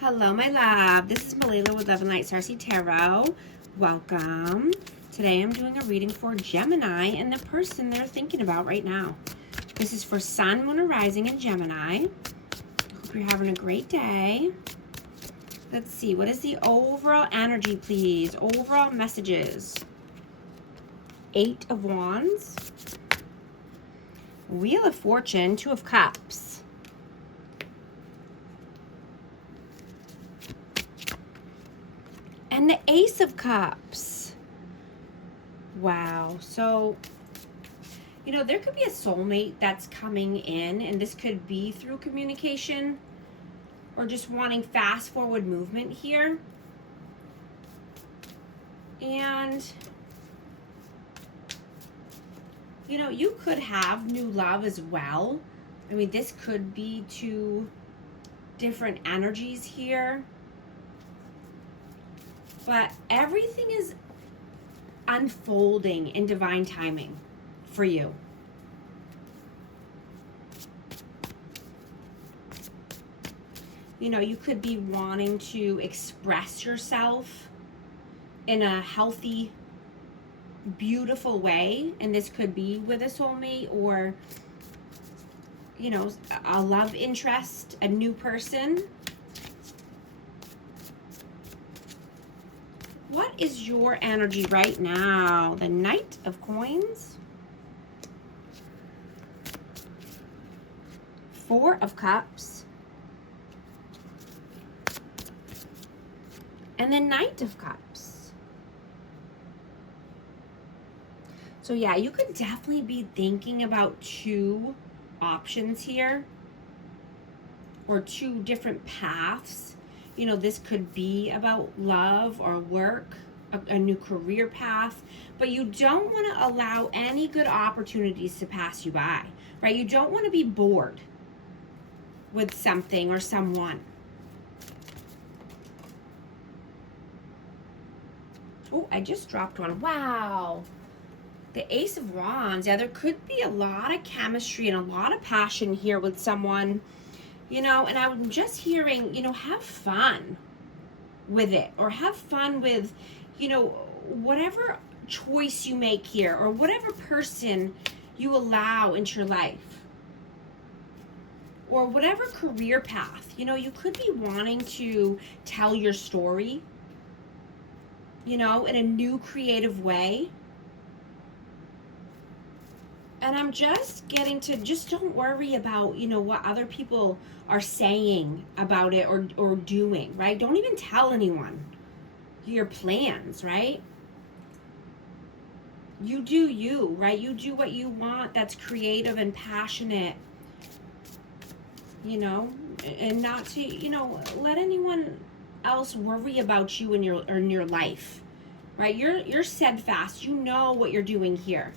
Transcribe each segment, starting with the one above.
Hello, my love. This is Malila with Love and Light Starseed Tarot. Welcome. Today I'm doing a reading for Gemini and the person they're thinking about right now. This is for Sun, Moon, or Rising in Gemini. Hope you're having a great day. Let's see. What is the overall energy, please? Overall messages. 8 of Wands. Wheel of Fortune. 2 of Cups. And the Ace of Cups. Wow. So, you know, there could be a soulmate that's coming in, and this could be through communication or just wanting fast forward movement here. And, you know, you could have new love as well. I mean, this could be 2 different energies here. But everything is unfolding in divine timing for you. You know, you could be wanting to express yourself in a healthy, beautiful way. And this could be with a soulmate or, you know, a love interest, a new person. What is your energy right now? The Knight of Coins. 4 of Cups. And the Knight of Cups. So yeah, you could definitely be thinking about 2 options here. Or 2 different paths. You know, this could be about love or work, a new career path, but you don't want to allow any good opportunities to pass you by, right? You don't want to be bored with something or someone. Oh, I just dropped one. Wow. The Ace of Wands. Yeah, there could be a lot of chemistry and a lot of passion here with someone. You know, and I'm just hearing, you know, have fun with it, or have fun with, you know, whatever choice you make here, or whatever person you allow into your life, or whatever career path. You know, you could be wanting to tell your story, you know, in a new creative way. And I'm just getting to, just don't worry about, you know, what other people are saying about it or doing, right? Don't even tell anyone your plans, right? You do you, right? You do what you want that's creative and passionate, you know, and not to, you know, let anyone else worry about you in your life, right? You're steadfast. You know what you're doing here.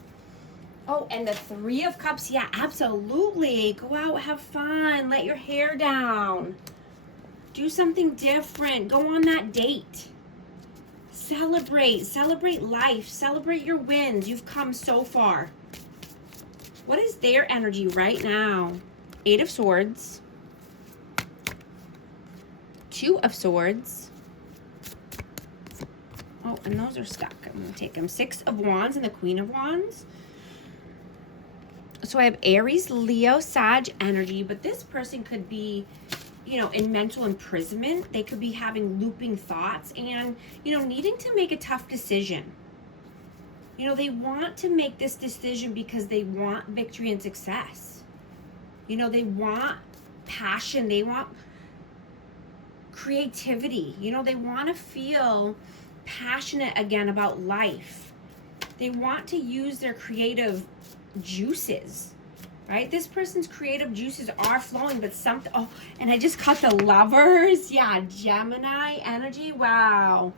Oh, and the 3 of Cups, yeah, absolutely. Go out, have fun, let your hair down. Do something different. Go on that date. Celebrate life. Celebrate your wins. You've come so far. What is their energy right now? 8 of Swords. 2 of Swords. Oh, and those are stuck. I'm going to take them. 6 of Wands and the Queen of Wands. So I have Aries, Leo, Sag energy, but this person could be, you know, in mental imprisonment. They could be having looping thoughts and, you know, needing to make a tough decision. You know, they want to make this decision because they want victory and success. You know, they want passion. They want creativity. You know, they want to feel passionate again about life. They want to use their creative juices, right? This person's creative juices are flowing, but something, oh, and I just caught the Lovers. Yeah, Gemini energy. Wow.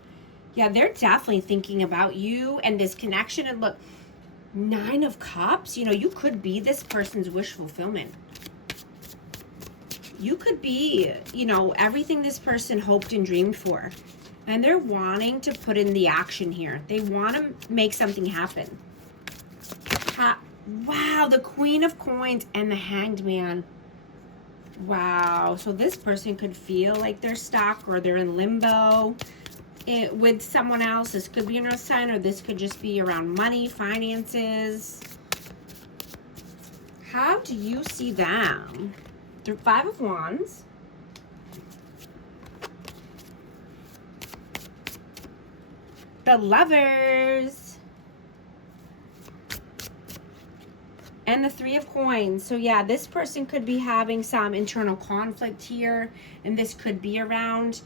Yeah, they're definitely thinking about you and this connection. And look, 9 of Cups, you know, you could be this person's wish fulfillment. You could be, you know, everything this person hoped and dreamed for. And they're wanting to put in the action here. They want to make something happen. Wow, the Queen of Coins and the Hanged Man. Wow. So this person could feel like they're stuck or they're in limbo with someone else. This could be an earth sign, or this could just be around money, finances. How do you see them? Through 5 of Wands. The Lovers. And the 3 of Coins. So yeah, this person could be having some internal conflict here, and this could be around,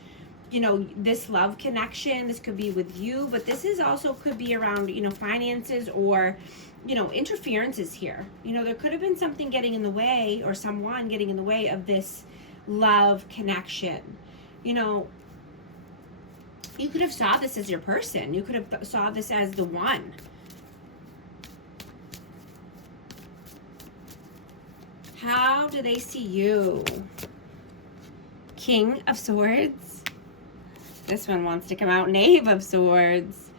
you know, this love connection. This could be with you, but this is also could be around, you know, finances or, you know, interferences here. You know, there could have been something getting in the way, or someone getting in the way of this love connection. You know, you could have saw this as your person. You could have saw this as the one. How do they see you? King of Swords. This one wants to come out. Knave of Swords.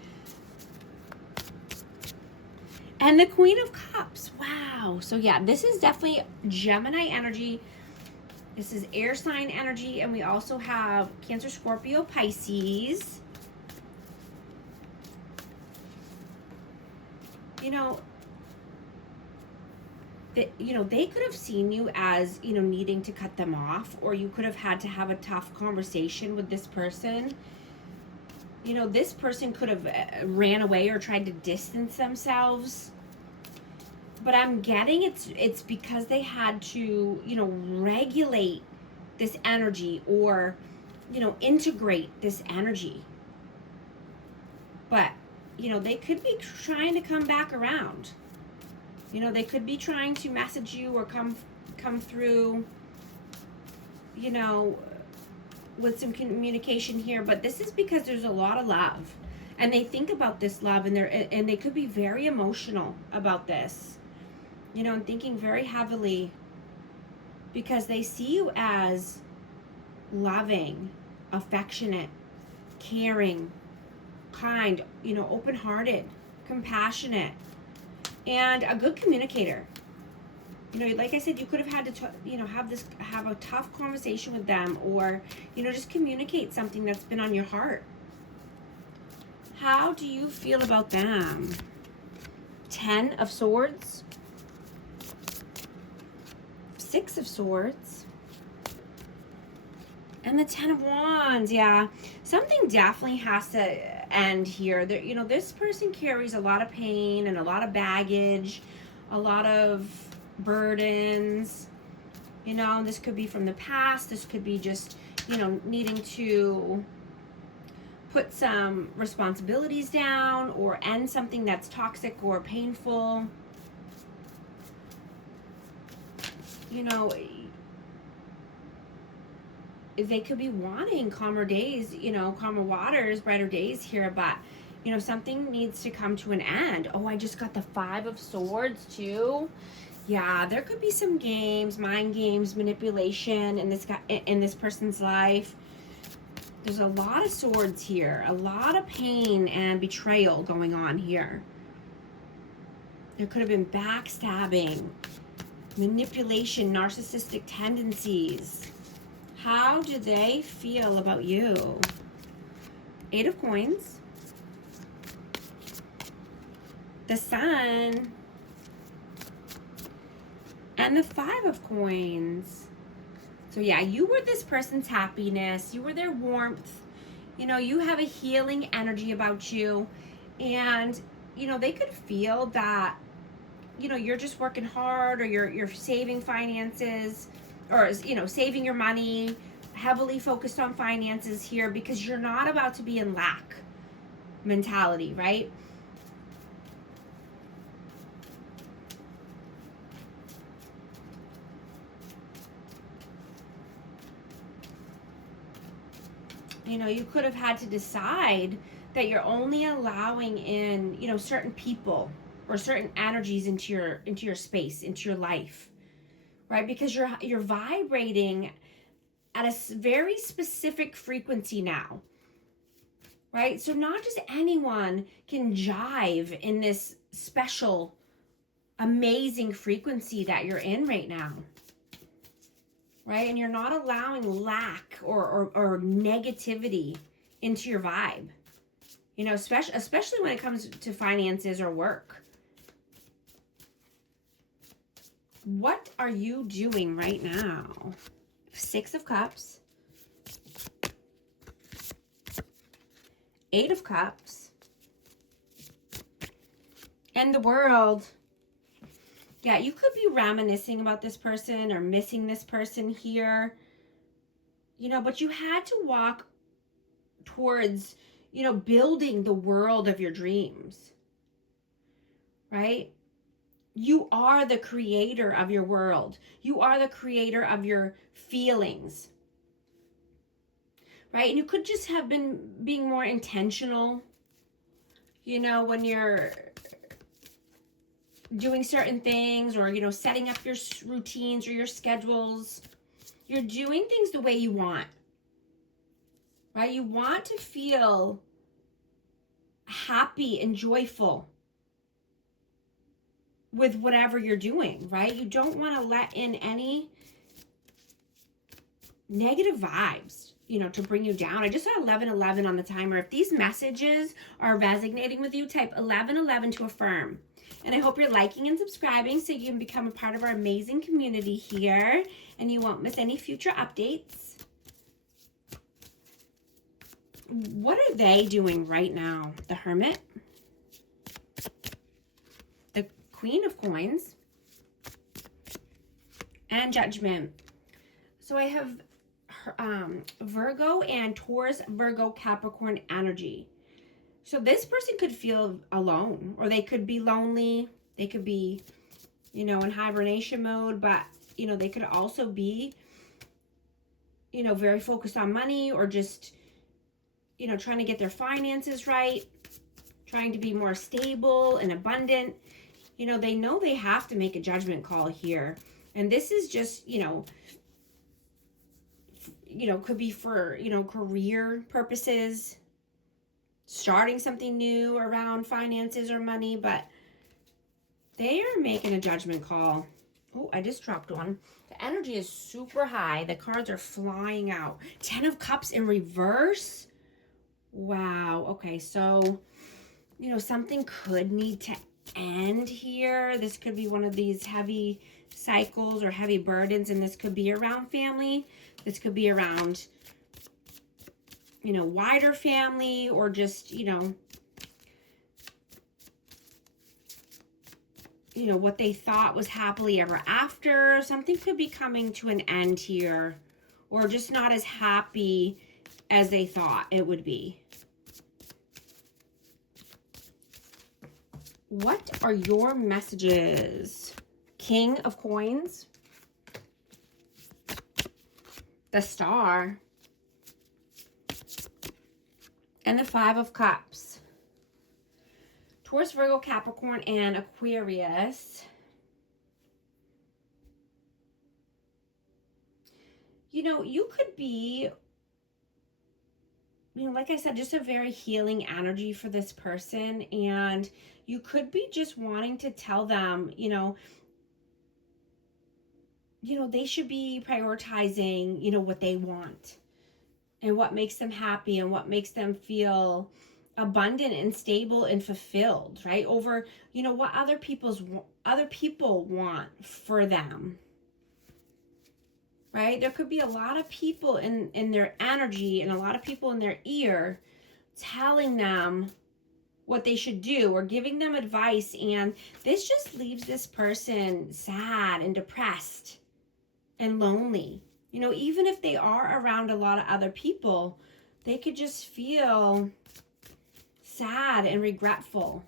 And the Queen of Cups. Wow. So yeah, this is definitely Gemini energy. This is air sign energy. And we also have Cancer, Scorpio, Pisces. You know, they could have seen you as, you know, needing to cut them off, or you could have had to have a tough conversation with this person. You know, this person could have ran away or tried to distance themselves. But I'm getting it's because they had to, you know, regulate this energy, or, you know, integrate this energy. But, you know, they could be trying to come back around. You know, they could be trying to message you or come through, you know, with some communication here. But this is because there's a lot of love. And they think about this love, and they could be very emotional about this. You know, and thinking very heavily, because they see you as loving, affectionate, caring, kind, you know, open-hearted, compassionate, and a good communicator. You know, like I said, you could have had to, you know, have a tough conversation with them, or, you know, just communicate something that's been on your heart. How do you feel about them? 10 of Swords. 6 of Swords. And the 10 of Wands. Yeah, something definitely has to end here. There, you know, this person carries a lot of pain and a lot of baggage, a lot of burdens. You know, this could be from the past. This could be just, you know, needing to put some responsibilities down or end something that's toxic or painful. You know, they could be wanting calmer days, you know, calmer waters, brighter days here, but, you know, something needs to come to an end. Oh, I just got the 5 of Swords too. Yeah, there could be some games, mind games, manipulation in this person's life. There's a lot of swords here, a lot of pain and betrayal going on here. There could have been backstabbing, manipulation, narcissistic tendencies. How do they feel about you? 8 of Coins. The Sun. And the 5 of Coins. So yeah, you were this person's happiness. You were their warmth. You know, you have a healing energy about you. And, you know, they could feel that, you know, you're just working hard, or you're saving finances, or, you know, saving your money, heavily focused on finances here, because you're not about to be in lack mentality, right? You know, you could have had to decide that you're only allowing in, you know, certain people or certain energies into your space, into your life, right? Because you're vibrating at a very specific frequency now, right? So not just anyone can jive in this special, amazing frequency that you're in right now. right? And you're not allowing lack or negativity into your vibe, you know, especially when it comes to finances or work. What are you doing right now? 6 of Cups, 8 of Cups, and the World. Yeah, you could be reminiscing about this person or missing this person here, you know, but you had to walk towards, you know, building the world of your dreams, right? You are the creator of your world. You are the creator of your feelings, right? And you could just have been being more intentional, you know, when you're doing certain things, or, you know, setting up your routines or your schedules. You're doing things the way you want, right? You want to feel happy and joyful with whatever you're doing, right? You don't want to let in any negative vibes, you know, to bring you down. I just saw 1111 on the timer. If these messages are resonating with you, type 1111 to affirm. And I hope you're liking and subscribing so you can become a part of our amazing community here and you won't miss any future updates. What are they doing right now? The Hermit, the Queen of Coins, and Judgment. So I have Virgo and Taurus, Virgo, Capricorn energy. So this person could feel alone, or they could be lonely. They could be, you know, in hibernation mode, but, you know, they could also be, you know, very focused on money, or just, you know, trying to get their finances right, trying to be more stable and abundant. You know they have to make a judgment call here. And this is just, you know, could be for, you know, career purposes, starting something new around finances or money, but they are making a judgment call. Oh, I just dropped one. The energy is super high. The cards are flying out. 10 of Cups in reverse. Wow. Okay, so, you know, something could need to end here. This could be one of these heavy cycles or heavy burdens, and this could be around family. This could be around, you know, wider family, or just, you know, what they thought was happily ever after. Something could be coming to an end here, or just not as happy as they thought it would be. What are your messages? King of Coins, the Star, and the 5 of Cups. Taurus, Virgo, Capricorn, and Aquarius. You know, you could be, you know, like I said, just a very healing energy for this person. And you could be just wanting to tell them, you know, they should be prioritizing, you know, what they want and what makes them happy and what makes them feel abundant and stable and fulfilled, right? Over, you know, what other people want for them, right? There could be a lot of people in their energy and a lot of people in their ear telling them what they should do or giving them advice, and this just leaves this person sad and depressed and lonely. You know, even if they are around a lot of other people, they could just feel sad and regretful.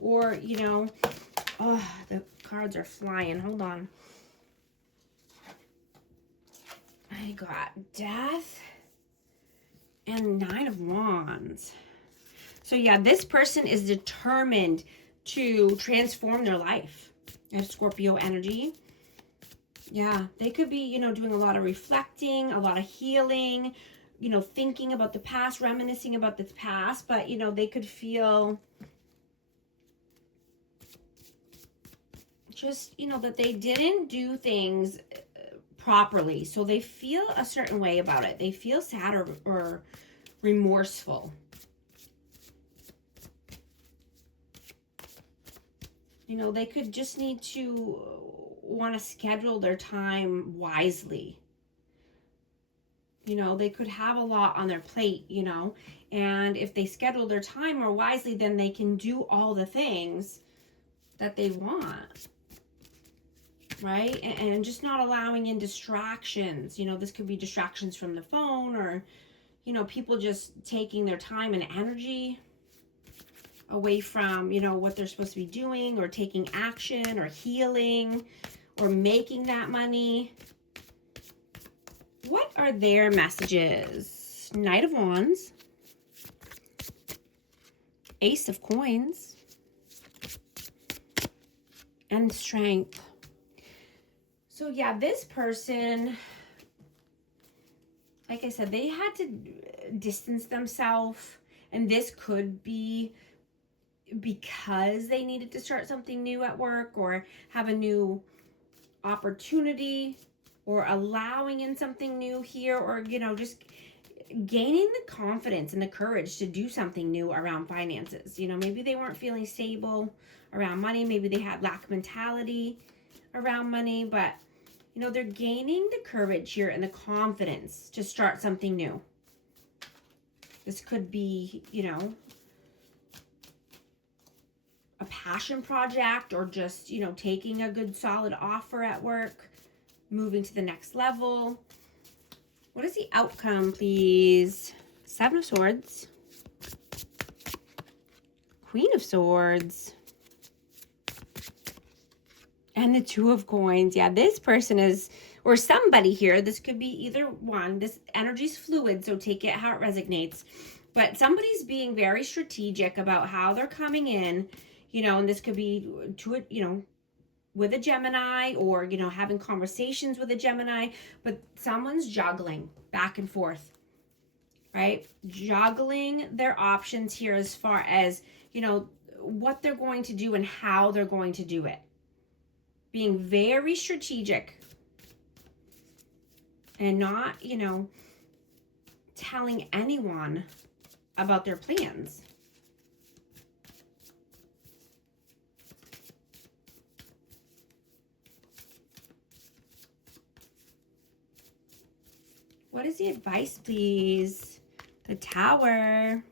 Or, you know, oh, the cards are flying. Hold on. I got Death and 9 of Wands. So yeah, this person is determined to transform their life. I have Scorpio energy. Yeah, they could be, you know, doing a lot of reflecting, a lot of healing, you know, thinking about the past, reminiscing about the past, but, you know, they could feel just, you know, that they didn't do things properly. So they feel a certain way about it. They feel sad or remorseful. You know, they could just need to want to schedule their time wisely. You know, they could have a lot on their plate, you know, and if they schedule their time more wisely, then they can do all the things that they want, right? And just not allowing in distractions. You know, this could be distractions from the phone, or, you know, people just taking their time and energy away from, you know, what they're supposed to be doing, or taking action, or healing, or making that money. What are their messages? Knight of Wands, Ace of Coins, and Strength. So yeah, this person, like I said, they had to distance themselves, and this could be because they needed to start something new at work, or have a new opportunity, or allowing in something new here, or, you know, just gaining the confidence and the courage to do something new around finances. You know, maybe they weren't feeling stable around money. Maybe they had lack mentality around money, but, you know, they're gaining the courage here and the confidence to start something new. This could be, you know, a passion project, or just, you know, taking a good solid offer at work, moving to the next level. What is the outcome, please? Seven of Swords, Queen of Swords, and the Two of Coins. Yeah, this person is, or somebody here, this could be either one. This energy's fluid, so take it how it resonates. But somebody's being very strategic about how they're coming in, you know, and this could be to it, you know, with a Gemini, or, you know, having conversations with a Gemini, but someone's juggling back and forth, right? Juggling their options here as far as, you know, what they're going to do and how they're going to do it. Being very strategic and not, you know, telling anyone about their plans. What is the advice, please? The Tower,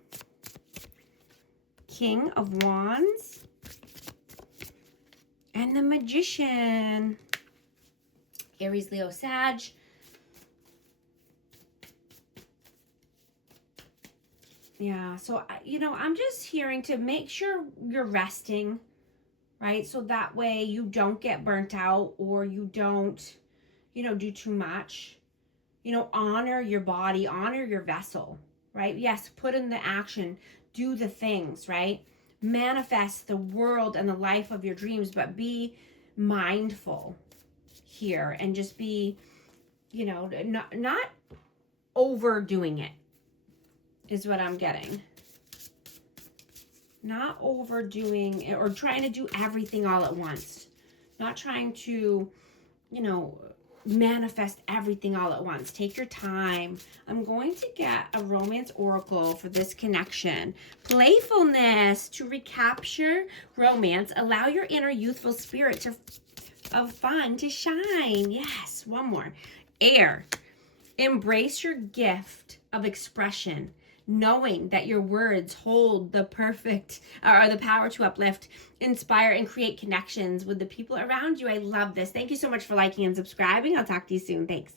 King of Wands, and the Magician. Aries, Leo, Sag. Yeah, so, you know, I'm just hearing to make sure you're resting, right? So that way you don't get burnt out, or you don't, you know, do too much. You know, honor your body, honor your vessel, right? Yes, put in the action, do the things, right? Manifest the world and the life of your dreams, but be mindful here, and just be, you know, not overdoing it is what I'm getting. Not overdoing it, or trying to do everything all at once. Not trying to, you know, manifest everything all at once. Take your time. I'm going to get a romance oracle for this connection. Playfulness to recapture romance. Allow your inner youthful spirit of fun to shine. Yes, one more. Air. Embrace your gift of expression, knowing that your words hold the power to uplift, inspire, and create connections with the people around you. I love this. Thank you so much for liking and subscribing. I'll talk to you soon. Thanks.